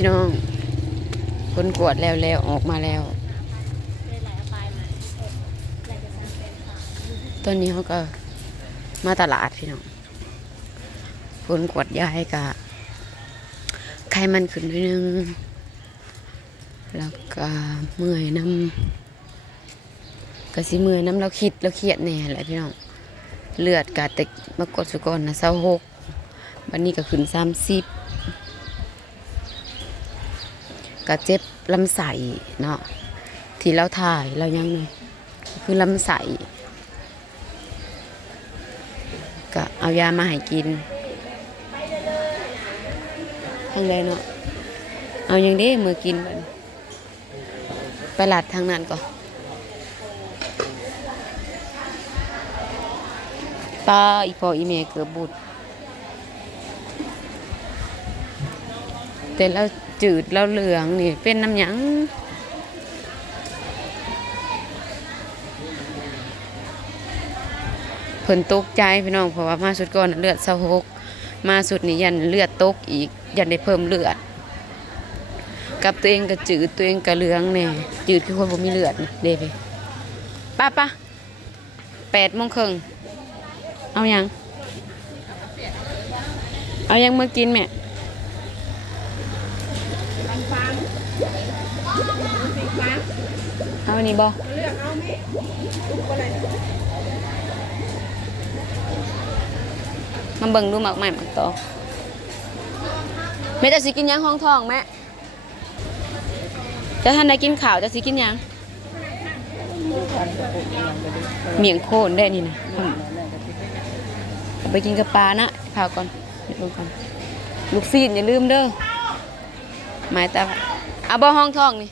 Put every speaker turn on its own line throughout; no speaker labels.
พี่น้องคนกวดแล้วแล้วออกมาแล้ว ตอนนี้เขาก็มาตลาดพี่น้องคนกวดยายกะไข่มันขึ้นด้วยนึง แล้วก็เมื่อยน้ำก็สิเมื่อยน้ำเราคิดเราเครียดแน่แหละพี่น้องเลือดกาต็กมากดสุกรนะเศร้าหกวันนี้ก็ขึ้นสามสิบ ก็เจ็บลำไส้เนาะที่เราถ่ายเรายังไงคือลำไส้ก็เอายามาให้กินทางใดเนาะเอาอย่างเด้มือกินไปหลัดทางนั้นก่อนป้าอีพออีเมเกือบบุด แต่เราจืดเราเหลืองนี่เป็นน้ำหยังเพิ่นตกใจพี่น้องเพราะว่ามาสุดก่อนเลือดเศร้าหกมาสุดนี่ยันเลือดตกอีกยันได้เพิ่มเลือด กับตัวเองก็จืดตัวเองก็เหลืองแน่จืดคือคนบ่มีเลือดเด้ไปป้าป้าแปดโมงครึ่งเอายังเอายังเมากินแม่ เอาอันนี้บอามาเบิ่งดูหมักใหม่หมักต่อแม่จะสิกินยังห้องทองแม่จะท่านได้กินข่าวจะสิกินยังเมียงโคนได้นี่นะไปกินกับปลานะพาก่อนลงก่อนลูกซีนอย่าลืมเด้อหมายตาเอาบ่ห้องทองนี่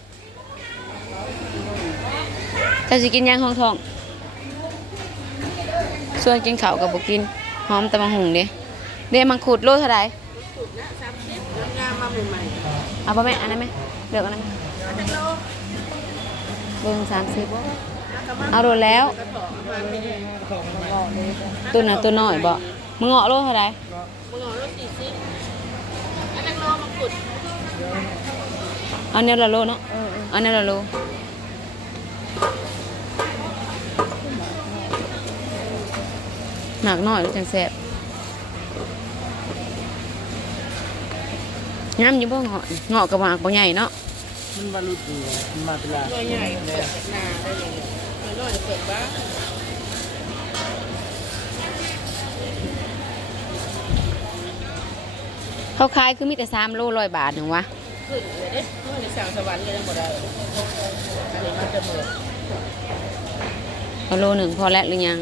ถ้าสิกินหยังห้องทองส่วนกินข้าวกับบ่กินหอมตะมังหุงเด้เด้มังคุดโลเท่าไหร่เอาป่ะแม่อันนั้นไหมเลือกอันนั้นเบิ่งสามสิบเอาโดนแล้วตัวน่ะตัวน้อยบ่มึงเงาะโลเท่าไหร่มึงเงาะโลสี่สิบอันนั้นโลมังคุดอันนี้ละโลเนาะอันนี้ละโล หนักหน่อยจังแซ่บงามอยู่บ่เงาะเงาะกับหมากบ่ใหญ่เนาะ
มันมาลุดนี่มันมาเป็นลา
ตัวใหญ่เปิดจากนาได้เลยตัวน้อยเปิดบ้าง
เขาขายคือมีแต่3โล100บาทหนึงวะ
ขึ้นเลยเด้เมื่อในสาวสวรรค์เลยทั้งหมดเลยอันนี้มันจะหมด
เอาโลหนึ่งพอแล้วหรือยัง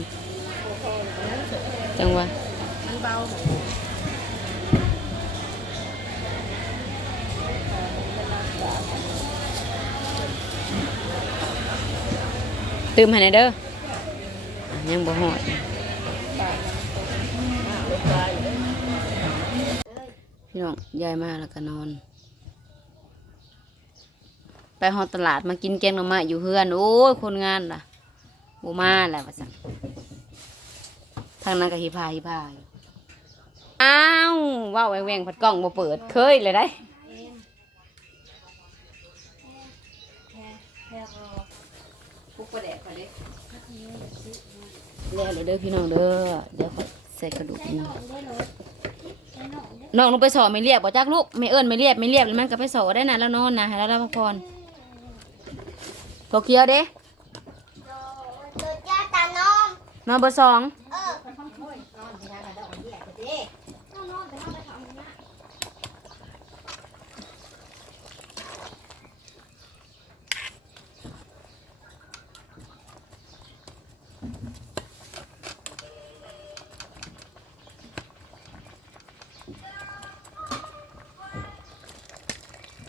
จังวะ
มันเบา
ตื่มให้หน่อยเด้อยังบ่ฮอดพี่น้องยายมาแล้วก็นอน ไปฮอตลาดมากินแกงหน่อไม้อยู่เฮือน โอ้ย คนงานล่ะบ่มาแล้วว่าซั่น ทางนั้นก็ฮิพาฮิพาอยู่อ้าวว้าวแหวงๆผัดกล้องบ่เปิดเคยเลยได้ปุกประแดกไปเด้แล้วเด้อพี่น้องเด้อเดี๋ยวขอยใส่กระดูกนี่น้องลงไปสอบไม่เรียบบ่จักลูกไม่เอิ้นไม่เรียบไม่เรียบแล้วมันก็ไปสอบได้นะแล้วนอนนะให้แล้วเราพักผ่อนโตเกียวเด้
ตัวจ้าตานอม
นอนเบอร์สอง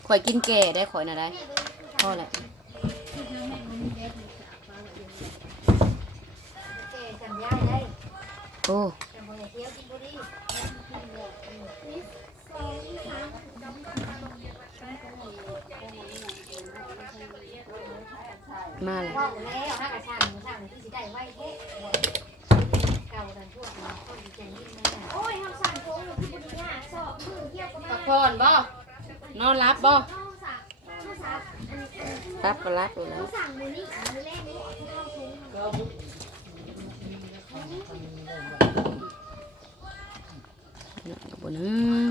ข่อยกินแก่ได้ข่อยน่ะได้พอแหละ
เจ๊สัญญาได้
โอ้
แต่บ่ได้เที่ยวกินบุรี
มาเลย
ว่าวแล้วห้ากระช่างมือช่างที่สิได้ไว้เท่บ่เก่าดันพวกนี้ก็ดีใจยิ่งแม่โอ้ยเฮาสั่นโค้งอยู่ที่บุรี น่ะสอบมือเที่ยวก็
พั
มาก
ผ่อนบ่นอนรับบ่
น้องสั่งน้องสั่งอันนี้
รับก็รับอยู่แล้
น้
ว
องสั่งมือนี้มือแรกนี่เข้าถุง
ก็บุก
กับบนึง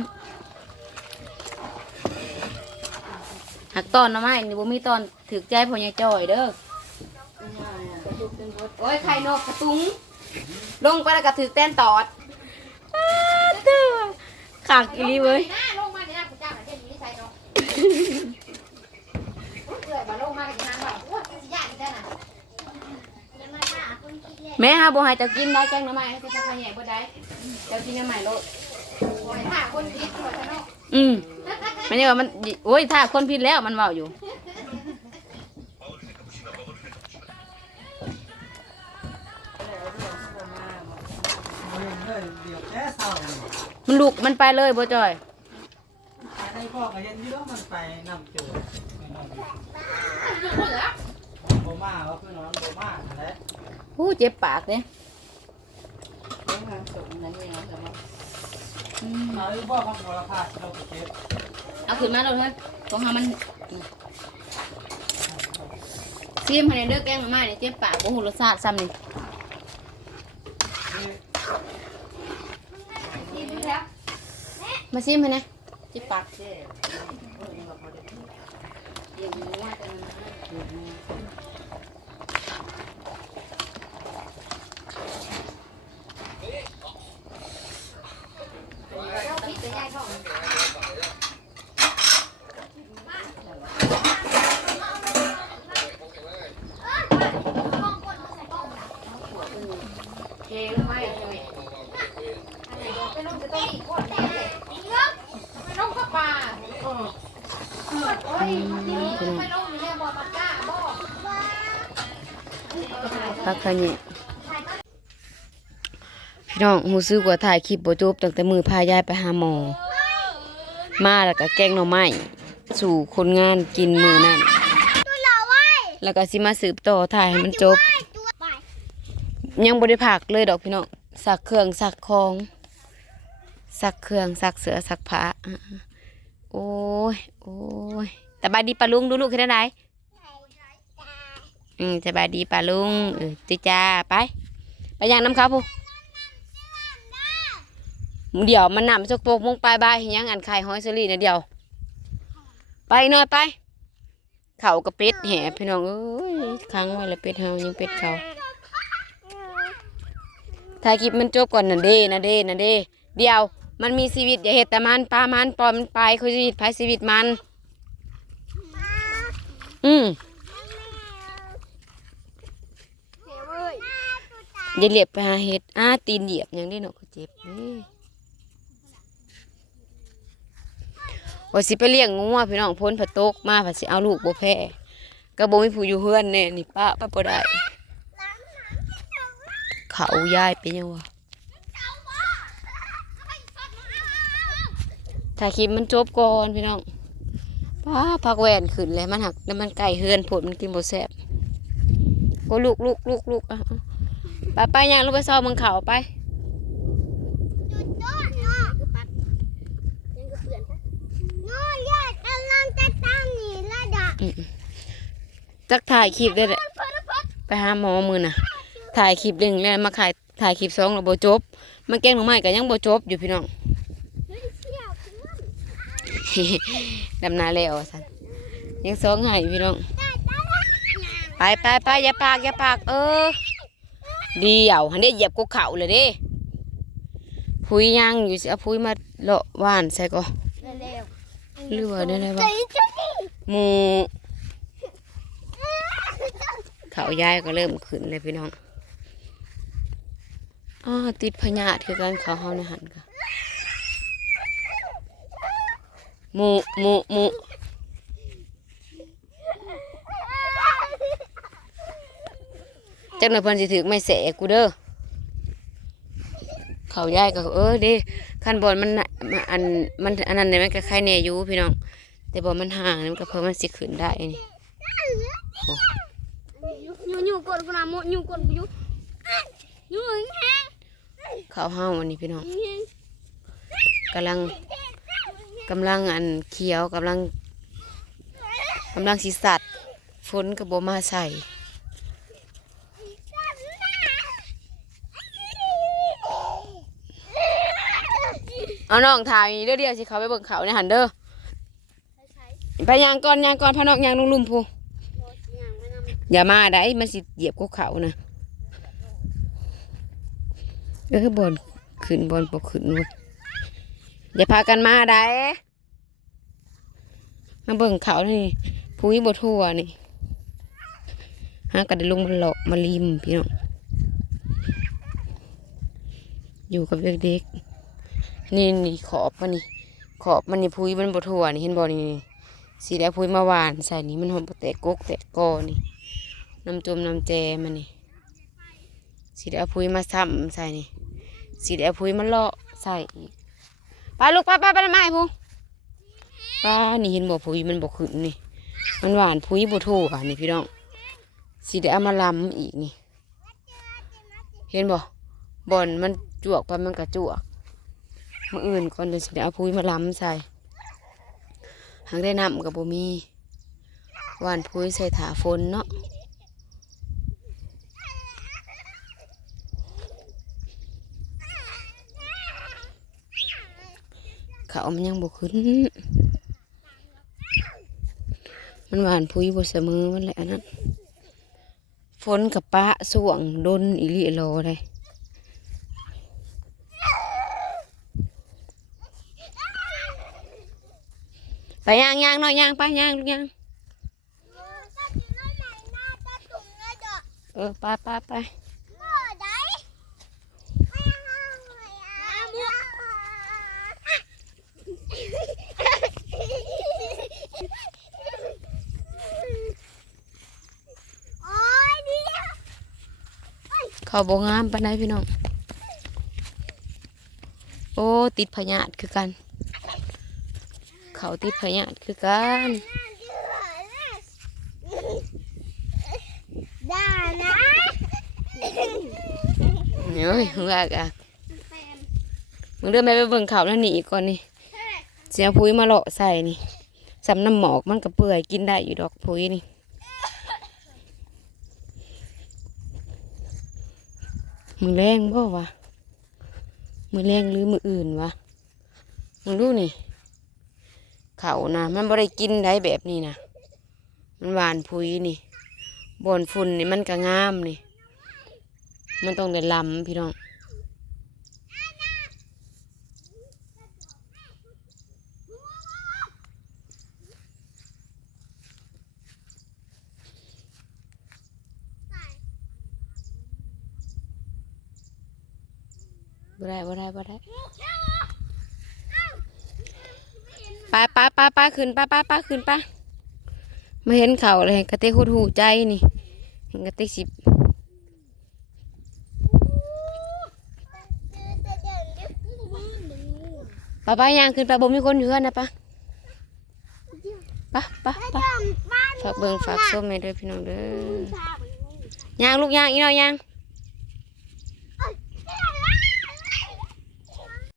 หักตอนหนะไม้นี่บ่มีตอนถึกใจพ่อใหญ่จ้อยเด้อโอ้ยไข่นกกระตุงลงไปแล้วก็ถึกแต้นตอดอ้าเด้อขากอีหลีเว้ย
หน้าลงมาเนี่ยคุณเจ้าหน้าที่นี่ใส่เนาะเกิดมาลงมากันทางแบบโอ้ยสิยากจังน่ะจะมาฆ่าคนคิดเลย
แม่ฮาบ่ให้เจ้ากินได้แกงหน่อไม้ให้เจ้าพ่อใหญ่บ่ได้เจ้ากินหน่อไม้โลด
โอ้ยฆ่าคนคิดหัวซะเนาะ
อืมมันยังว่ามันโอ้ยถ้าคนผิดแล้วมันเว้าอยู่
เลยเดี๋ยวแค่เศร้า
มันลุกมันไปเลยบ่จอย
ในพ่อก็ยันยื้อมันไปนำเจอโบมาว่าคือน้องโบมาอะไร
หู้เจ็บปากเด้
เรื่องทางส่งนั้นเนี่ยนะแต่ว่า
อืม
เราพ่อของเราพาเราไปเก็บ
เอาขึ้นมาเลยเฮ้ยของเฮามันซีมให้เด้อแกงหน่อไม้นี่เจ็บปากบ่ฮู้รสชาติซ้ำนี่
กินแล้ว
มาซีมให้นะเจ็บปาก
เจ๊เออยังแบบพอได้เดี๋ยวนี้ว่าจะมัน
เราคิดจะย้ายท้องห้องคนใส่กล้อง
เทล งไปใช่ไหม
ไปลงจะต้องอีกคนแต่ไปลงก็ป่าโอ้ยไปลงเนี่ยบอกมาก้าบ่อ
พักคันนี้พี่น้องรู้สึกว่าถ่ายคลิปบ่จบตั้งแต่มือพายายไปหาหมอ มาแล้วก็แกงหน่อไม้สู่คนงานกินมือนั้นแล้วก็สิมาสืบต่อถ่ายให้มันจบ ยังบ่ได้ผักเลยดอกพี่น้องสักเครื่องสักของ สักเครื่องสักเสือสักผ้าอะๆโอ้ยโอ้ยแต่บายดีปะลุงดูลูกขึ้นได้อืมสบายดีปะลุงเออติจ้าไป ไปย่างน้ำครับผู้เดี๋ยวมันนำสกปรกมงปลายบายเห็นยังอันไข่ห้อยเซรี่นะเดี๋ยว ไปหน่อยไป เขากับเป็ดแห่พี่น้องเอ้ยค้างไว้แล้วเป็ดเฮายังเป็ดเขา ถ่ายคลิปมันจบก่อนนะเด้นะเด้นะเด้เดียว มันมีชีวิตอย่าเห็ดแต่มันปลามันปล่อยมันไปคือชีวิตภายชีวิตมัน อืมอย่าเหลียบไปหาเห็ดอ้าตีนเหยียบอย่างนี้เนาะก็เจ็บนี่ว่าสิไปเลี้ยงงูอะพี่น้องพ้นผัดตกมาผัดสิเอาลูกบ่แพ้ก็บ่มีผู้อยู่เฮือนแน่นี่ป้าป้าบ่ได้ เขายายเป็นยังวะถ่ายคลิปมันจบก่อนพี่น้องป้าพักแหวนขึ้นเลยมันหักแล้วมันไก่เฮือนผลมันกินบ่แซ่บก็ลูกลูกลูกลูกอะอะไปไปยังลูกไปซ้อมมังเขาไปอืมจักถ่ายคลิปได้เลยไปหาหมอมือน่ะ ถ่ายคลิปหนึ่งแล้วมาขายถ่ายคลิปสองแล้วโบจบมันแกงหนูใหม่ก็ยังโบจบอยู่พี่น้องดำนาแล้วอะสันยังสองหายพี่น้องไปไปไปอย่าปากอย่าปากเออเดียวหันได้เหยียบกูเข่าเลยเด้พุยยังอยู่สิเอาพุยมาเลาะว่านใส่ก็เรือได้ไรบ้างหมูเขาย้ายก็เริ่มขึ้นเลยพี่น้อง อ้าติดพญาธิคือกันเขาเฮาในหันก็หมูหมูหมูจังหน่อยเพิ่นสิถึกไม่แสกูเด้อเขาย้ายก็เออเดิขั้นบนมันน่ะมันอันมันอันนั้นเนี่ยมันก็ใครแน่อยู่พี่น้อง แต่บอมันห่างนี่มันก็เพิ่มมันสิขึ้นได้นี่
อยู่อยู่กดกูนะโมอยู่กดกูอยู่อยู่แห้ง
ข้าวห้าวันนี้พี่น้องกำลังกำลังอันเขียวกำลังกำลังสิสัตว์ฝนก็บ่มาใส่เอาน้องถ่ายเด้อเดียวสิเขาไปเบิ่งเขาในหันเด้อไปยางก่อนยางก่อนพานองยางลงลุมพูอย่ามาได้มันสิเหยียบกุเขานะ เออบอลขึ้นบอลปกขึ้นเว้ยอย่าพากันมาได้มาเบิ่งเขานี่พุ้ยบทั่วนี่หากันได้ลงมาหลอกมาลิมพี่น้องอยู่กับเด็กๆนี่นี่ขอบมันนี่ขอบมันนี่พุ้ยมันบทั่วนี่เห็นบอนี่นี่สีแดงพุ้ยมาหวานใส่นี่มันหอมแตกกกแตกกอนี่น้ำจมน้ำแจมันนี่สีแดงพุ้ยมาซ้ำใส่นี่ สีแดงพุ้ยมาเลาะใส่อีกไปลูกไปไปไปทำไมพุงป้านี่เห็นบ่พุ้ยมันบ่ขึ้นนี่ มันหวานพุ้ยบทั่วนี่พี่น้องสีแดงเอามาลำอีกนี่ เห็นบ่บอนมันจวกไปมันกระจวกมื่ออื่นก่อนเดี๋ยวสิได้เอาพุ้ยมาล้ำใส่หางได้นำกับบ่มีหวานพุ้ยใส่ถาฝนเนาะ เขามันยังบ่ขึ้น มันหวานพุ้ยบ่เสมอมันแหละอันนั้นฝนกับปะส่วงดนอีหลีโลเลยไปย่างย่างหน่อยย่างไปย่างลูกย่างเออไปไปไป เขาบงามปานใดพี่น้อง โอ้ ติดพยาธิคือกัน เขาติดพยาธิคือกัน
ได้นะ
เฮ้ยมึงอะกะมึงเดินไปไปเบิ่งเขาแล้วหนีก่อนนี่ เสียพุ้ยมาเลาะใส่นี่สำน้ำหมอกมันก็เปื่อยกินได้อยู่ดอกพุ้ยนี่ มือแรงบ่วะมือแรงหรือมืออื่นวะมึงดูนี่เขานะมันบ่ได้กินได้แบบนี้นะมันหวานพุ้ยนี่บอนฝุ่นนี่มันก็งามนี่ มันต้องได้ลำพี่น้อง บ่ได้บ่ได้บ่ได้ไปไปไปไปขึ้นไปไปไปขึ้นไปมาเห็นเขาเลยกระเตกโคตรหูใจนี่เห็นกระเตกสิบไปไปย่างขึ้นไปบ่มีคนอยู่เฮือนนะปะปะปะปะฝากเบิ่งฝากส้มให้ด้วยพี่น้องเด้อย่างลูกย่างอีน้อยย่าง
ไ